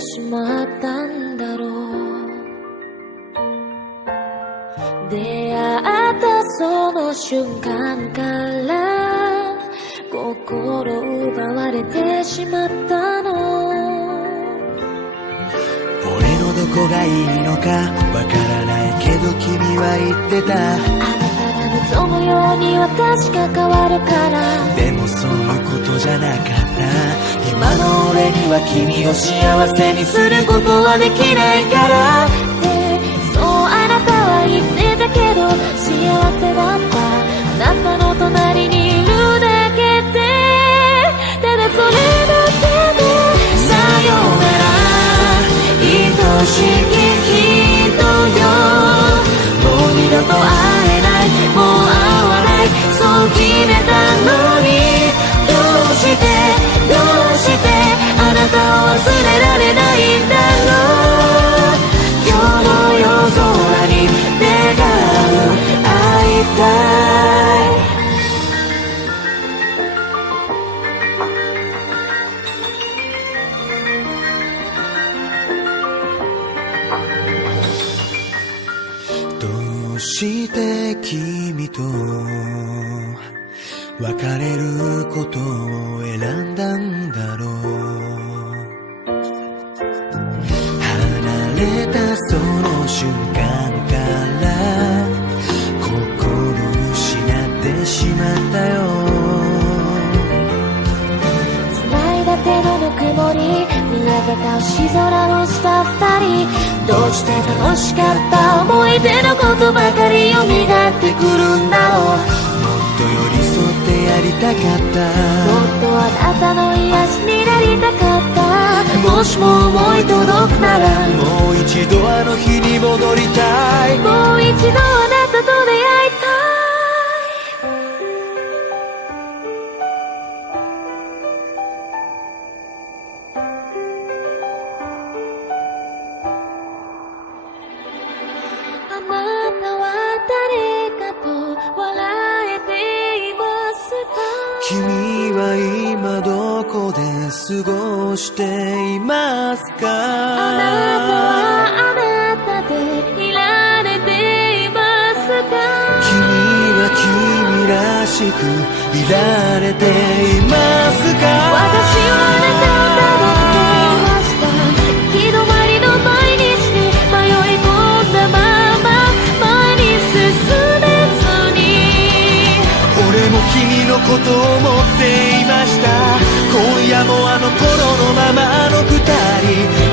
てしまったんだろう。出会ったその瞬間から心奪われてしまったの。俺のどこがいいのかわからないけど君は言ってた。あなたが望むように私が変わるから。でもそういうことじゃなかった。今の俺には君を幸せにすることはできないからってそうあなたは言ってたけど、幸せだったあなたの隣にいるだけで、ただそれだけでさよなら愛しき人よ。もう二度と会えない、もう会わない、そう決めたのに、どうしてあなたを忘れられないんだろう。今日の夜空に願う、会いたい。どうして君と別れることを選んだんだろう。離れたその瞬間から心失ってしまったよ。繋いだ手のぬくもり、見上げた星空をした二人、どうして楽しかった思い出のことばかり蘇ってくるんだろう。もっと寄り添ってやりたかった。もっとあなたの癒しになりたかった。もしも思い届くなら、もう一度あの日に戻りたい。もう一度あなたと出会いたい。あなたは誰かと笑えていますか。君は今どこで過ごしていますか。あなたはあなたでいられていますか。君は君らしくいられていますか。私はあなたをたどっていました。行き止まりの毎日に迷い込んだまま前に進めずに。俺も君のことを思っていました。今夜もあの頃のままの二人、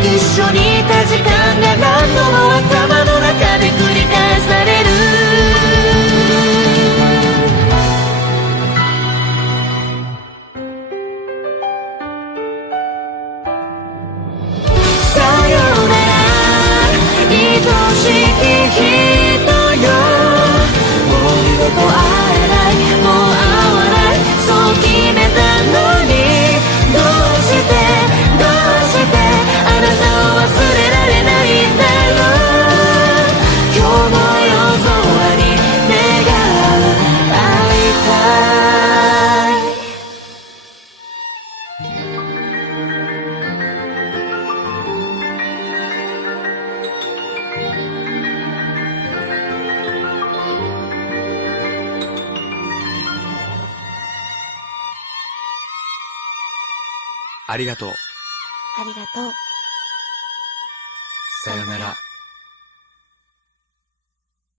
一緒にいた時間が何度も頭の中で繰り返される。さよなら愛しき人よ。もう二度と会えない、もう会わない、そう決めたのに、どうしてあなたを忘れられないんだろう。今日も夜空に願う、会いたい。ありがとう。ありがとう。さよなら。